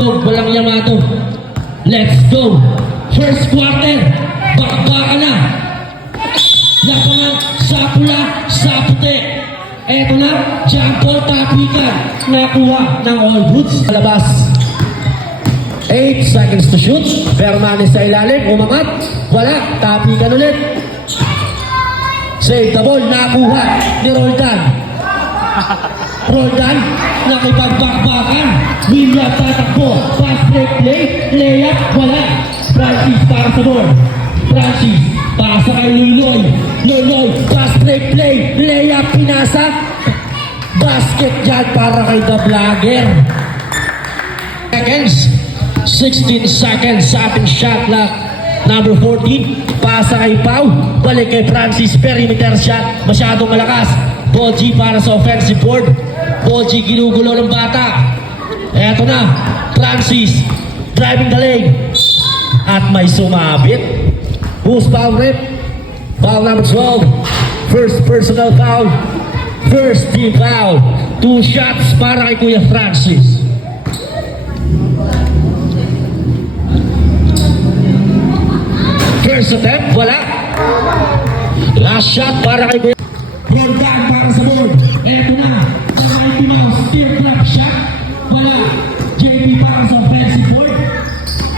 Walang Yamato. Let's go. First quarter. Bakbaka na. Lapangan sa pula, sa puti. Eto na, jump ball, tapikan. Nakuha ng all boots. Labas. 8 seconds to shoot. Permanes sa ilalim, umangat. Wala, tapikan ulit. Save the ball, nakuha ni Roldan. Roldan, nakipagbakbakan. William tatakbo. Fast break play, layup, wala. Francis para sa ball. Francis, pasa kay Luloy. Luloy, fast break play, layup, pinasa. Basket dyan para kay The Vlogger. Seconds, 16 seconds sa ating shot clock. Number 14, pasa kay Pau. Balik kay Francis, perimeter shot. Masyadong malakas. Boji para sa offensive board. Boji ginugulo ng bata. Eto na, Francis, driving the lane. At may sumabit. Who's foul rep? Foul number 12. First personal foul. First team foul. 2 shots para kay Kuya Francis. First attempt, wala. Last shot para kay Kuya. Roldan para sa board. Eto na, the Mighty Mouse, teardrop shot. Wala. JP para sa offensive board.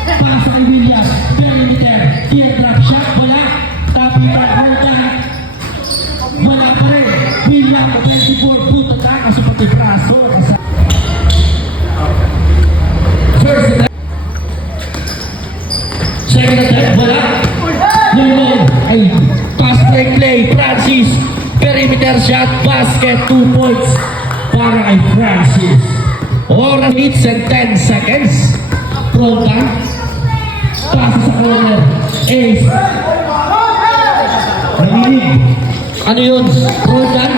Pasa kay William, perimeter, teardrop shot. Wala. Tapitan, Roldan. Wala pa rin. William, offensive board, puta ka kasi pati braso. First attempt. Second attempt, wala. Luloy, ay, pass break play, Francis. Perimeter shot, basket, 2 points para kay Francis. Oras, minutes and 10 seconds. Roldan, pasa sa corner. Ace. Naminig. Ano yun? Roldan.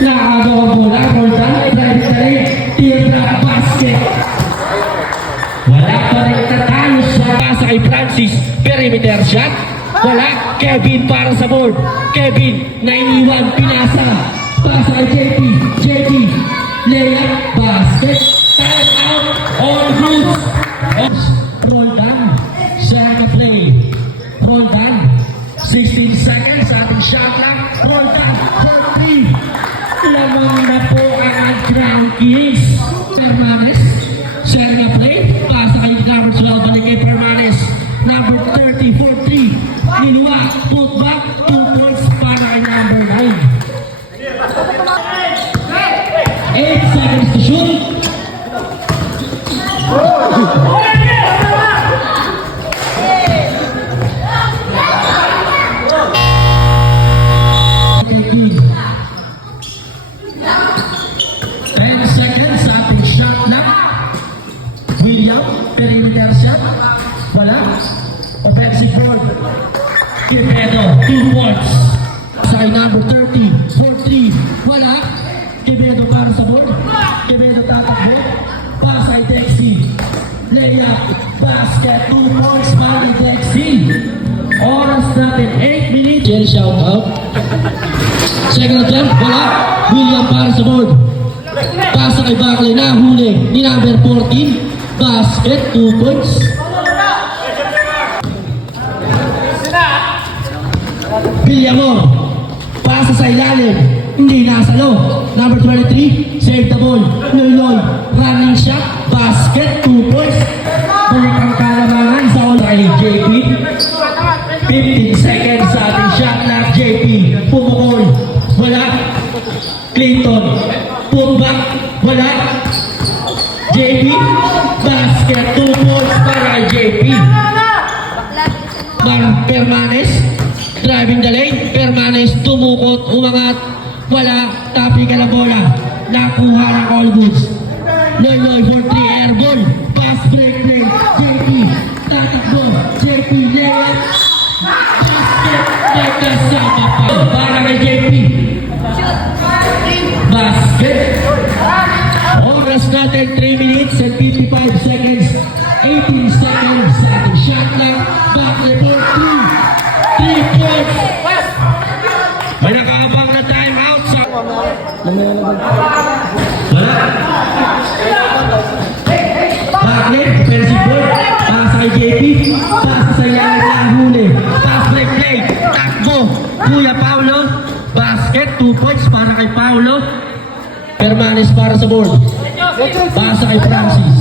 Nakagawa ang bola. Roldan, drive tayo. Teardrop basket. Wala pa rin tatalo sa pasa kay Francis. Perimeter shot. Wala. Kevin para sa board. Kevin, nainiwan, pinasa. Pasa kay JP. JP, layup, basket. Time out. All goods. Roldan, second play. Roldan, 16 seconds sa ating shot lang. Roldan, for 3. Lamang na po ang Ground Kings. Permanes, second play. Pasa kay number 12, balik kay Permanes. Number 30 for 3. Niluwa, put back, 2 points para kay number 9. 8 seconds to shoot. Perimeter shot. Wala. Offensive board. Quevedo, 2 points. Sa kay number 30, 4-3. Wala. Quevedo para sa board. Quevedo tatakbo. Pass kay Dexy. Layup. Basket, 2 points para kay Dexy. Oras natin, 8 minutes. Shell shout out. Second attempt. Wala. William para sa board. Pass kay Bakley na huli ni number 14. Basket, 2 points. Villamor, pasa sa ilalim, hindi nasalo. Number 23, save the ball. Luloy, running shot, basket, 2 points. Balik ang kalamangan sa all kay JP. 15 seconds sa ating shot clock. JP, pumukol, wala. Clinton, put back, wala. JP, basket, 2 points para JP. Permanes, driving the lane. Permanes, tumukot, umangat. Wala, tapi ka na bola. Nakuha ng all goods. Loy for 3, airball. Pass break play. JP, tatakbo. JP, layup. Basket, nagkasama pa para kay JP. Basket. Oras natin 3 minutes and 55 seconds. 18 seconds sa ating shot clock. Back report 3 points. May nakaabang na time out sa... Wala. ulo. Permanes para sa board. Pasa kay Francis.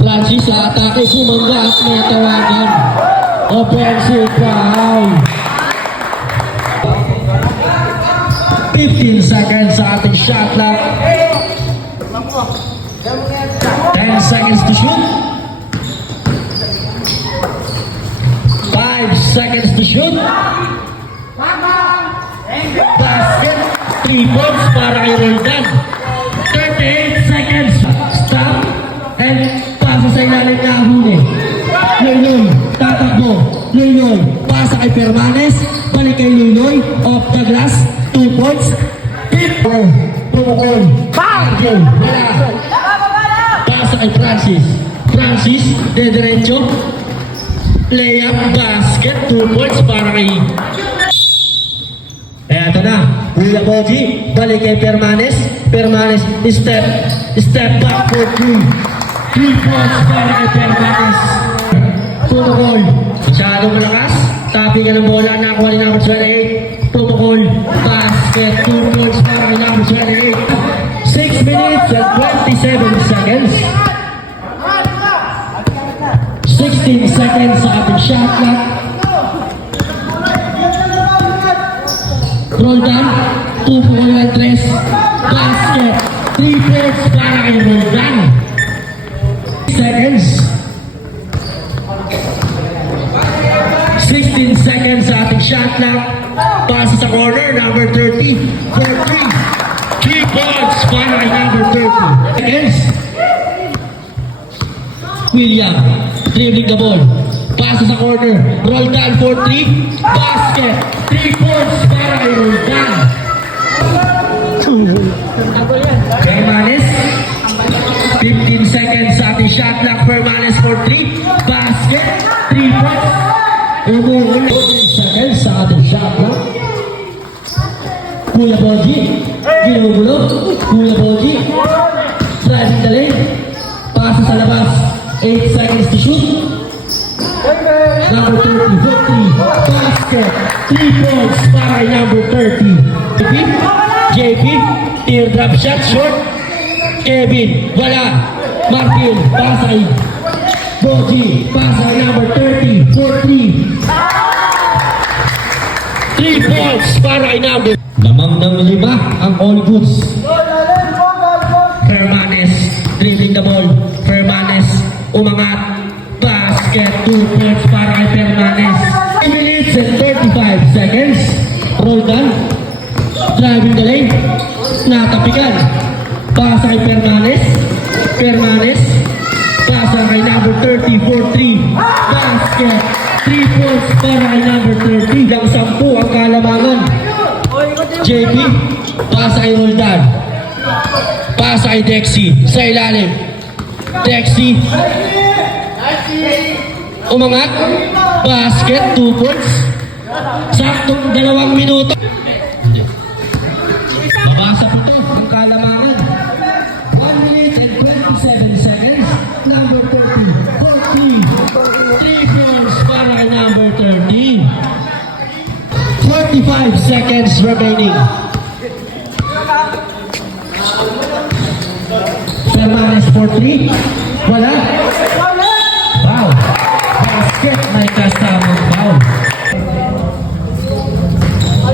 Francis sa atake, bumangga at may tawagan. Offensive foul. 15 seconds sa ating shot clock. 10 seconds to shoot. 5 seconds to shoot. Basket. 3 points para kay Roldan. 38 seconds. Stop. And pasa sa ilalim na huli. Luloy. Tatakbo. Luloy. Pasa kay Permanes. Balik kay Luloy. Off the glass. 2 points. Pumukol. Bang! Wala. Pasa kay Francis. Francis. Dediretso. Layup. Basket. 2 points para kay... Eto na, Kuya Boji, balik kay Permanes. Permanes, step back for 3. 3 points para kay Permanes. Tumukol, masyadong malakas. Tapi niya ng bola, nakuha ni number 28. Tumukol, basket, 2 points para kay number 28. 6 minutes and 27 seconds. 16 seconds sa ating shot clock. Roldan, 2-3, basket, 3 points para kay Roldan. Seconds. 16 seconds sa ating shot clock. Pasa sa corner, number 30, for 3. 3 points para kay number 30. Seconds. William, dribbling the ball. Pasa sa corner, Roldan for 3, basket, 3 points para kay Roldan. Permanes, 15 seconds sa ating shot clock. Permanes for 3, basket, 3 points. Umuulit 15 seconds sa ating shot clock. Kuya Boji, ginugulo. Kuya Boji, driving the lane. Pasa sa labas, 8 seconds to shoot. Number 30, 50, basket, 3 points para kay number 30. JP, teardrop shot, short. Kevin, wala. Martin, pasa kay Boji, pasa kay number 30, 43. 3 points para kay number. Lamang ng 5 ang all goods. Permanes, dribbling the ball. Permanes, umangat. Basket, 2 points para kay Permanes. 3 minutes and 35 seconds. Roldan, driving the lane. Natapikan. Pasa kay Permanes. Permanes. Pasa kay number 30 for 3. Basket, 3 points para kay number 30. Hanggang 10 ang kalamangan. JP, pasa kay Roldan. Pasa kay Dexy. Sa ilalim. Dexy. Umangat. Basket, 2 points. Saktong 2 minuto. Mabasa po ito ang kalamangan. 1 minute and 27 seconds. Number 30, 40. 3 points para kay number 30. 45 seconds remaining. Permanes for 3. Wala. Wow. Basket, may kasamang foul.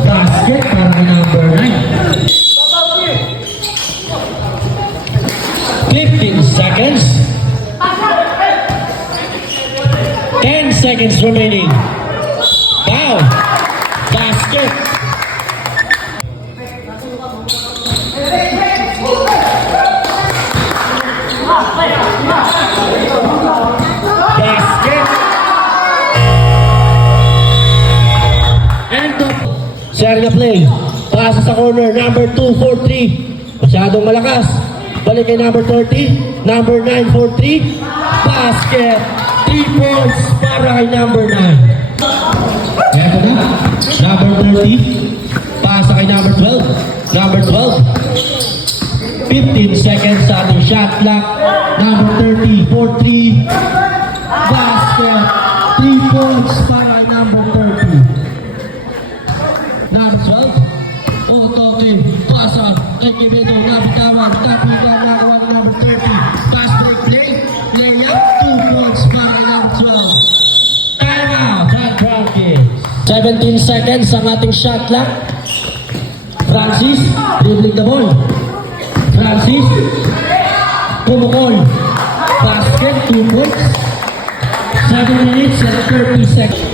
Basket para kay number 9. 15 seconds. 10 seconds remaining. Foul. Basket. Basket. End of Serga play. Pasa sa corner. Number 2 for 3. Masyadong malakas. Balik kay number 30. Number 9 for 3. Basket. 3 points para kay number 9. Eto na. Number 30. Pasa kay number 12. Number 12. 15 seconds sa ating shot clock. Number 30 for 3. Basket. 3 points para kay number 30. Number 12. Otoke. Pasa kay 17 seconds ang ating shot clock. Francis, dribbling the ball. Francis, kumukol. Basket, 2 points. 7 minutes and 30 seconds.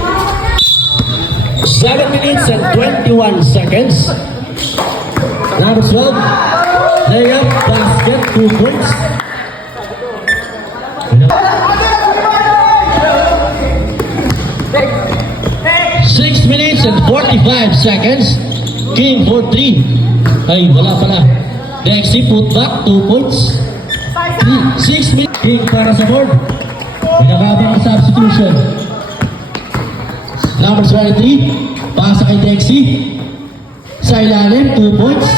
7 minutes and 21 seconds. Number 12, layup, basket, 2 points. 6 minutes and 45 seconds. Game for 3. Ay, wala pala. Lexi, put back, 2 points. 6 minutes. King para sa board. Pinababang substitution. Number 23, pasa kay Lexi. Sa ilalim, 2 points.